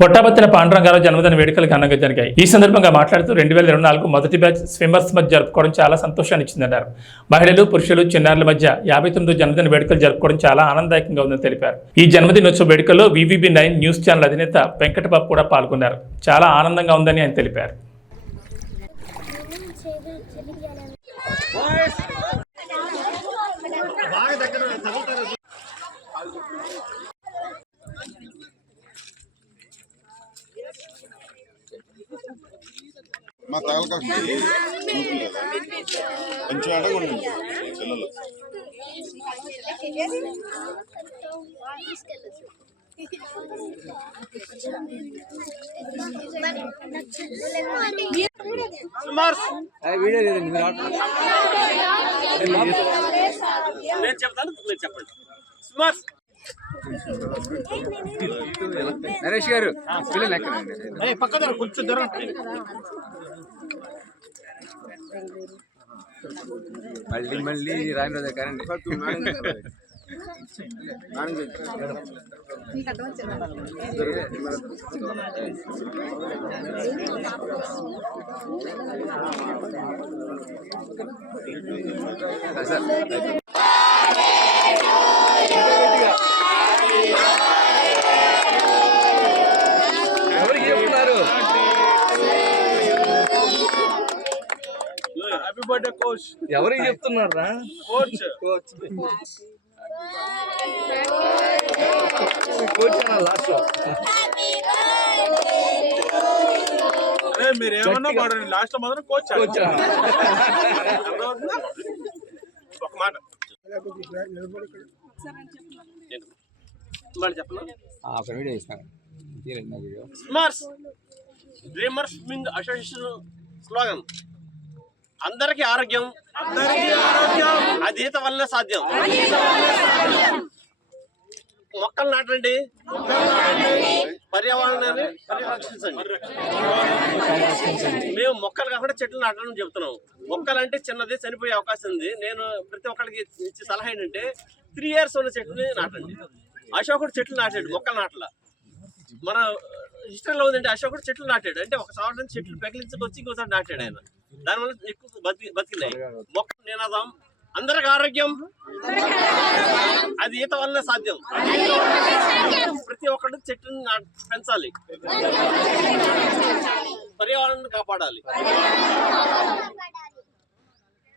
పొట్టాబత్తిన పాండురంగారావు జన్మదిన వేడుకలు ఘనంగా జరిగాయి. ఈ సందర్భంగా మాట్లాడుతూ 2024 మొదటి బ్యాచ్ స్విమ్మర్స్ మధ్య జరుపుకోవడం చాలా సంతోషాన్ని ఇచ్చిందన్నారు. మహిళలు, పురుషులు, చిన్నారుల మధ్య 59 జన్మదిన వేడుకలు జరుపుకోవడం చాలా ఆనందదాయకంగా ఉందని తెలిపారు. ఈ జన్మదినోత్సవ వేడుకల్లో VVB9 న్యూస్ ఛానల్ అధినేత వెంకటబాబు కూడా పాల్గొన్నారు. చాలా ఆనందంగా ఉందని ఆయన తెలిపారు. మా తాలూకా కొంచెం అడగండి పిల్లలు నేను చెప్తాను, మీరు చెప్పండి. నరేష్ గారు పక్కన కొంచెం దూరం మళ్ళీ రాయనరాజు గారండి. ఎవరికి చెప్తున్నారు? Happy birthday coach. ఎవరికి చెప్తున్నారా? కోచ్ లాస్ట్ లో అదే మీరు ఏమన్నా పడండి, లాస్ట్ లో మాత్రం కోచ్ ఒక మాట వీడియో ఇస్తాను. Smarts dreamers wing association slogan అందరికీ ఆరోగ్యం, అది ఈత వల్లే సాధ్యం. మొక్కలు నాటండి, పర్యావరణాన్ని పరిరక్షించండి. మేము మొక్కలు కాకుండా చెట్లు నాటడం చెప్తున్నాం. మొక్కలు అంటే చిన్నది, చనిపోయే అవకాశం ఉంది. నేను ప్రతి ఒక్కరికి ఇచ్చే సలహా ఏంటంటే 3 years ఉన్న చెట్టుని నాటండి. అశోకుడు చెట్లు నాటాడు, మొక్కలు నాటల. మన హిస్టరీలో ఉందంటే అశోకుడు చెట్లు నాటాడు అంటే ఒక సంవత్సరం చెట్లు పెకిలించుకొచ్చి ఇంకోసారి నాటాడు ఆయన. దానివల్ల ఎక్కువ బతికినాయి. మొక్క నినాదం అందరికి ఆరోగ్యం, అది ఈత వల్లనే సాధ్యం. ప్రతి ఒక్కరు చెట్టుని పెంచాలి, పర్యావరణాన్ని కాపాడాలి.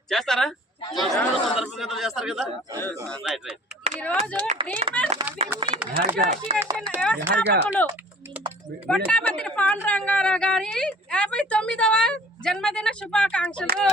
చేస్తారా? సందర్భంగా చేస్తారు కదా. రైట్. ఈరోజు డ్రీమర్స్ స్విమ్మింగ్ అసోసియేషన్ వ్యవస్థాపకులు పొట్టాబత్తిన పాండురంగారావు గారి 59వ జన్మదిన శుభాకాంక్షలు.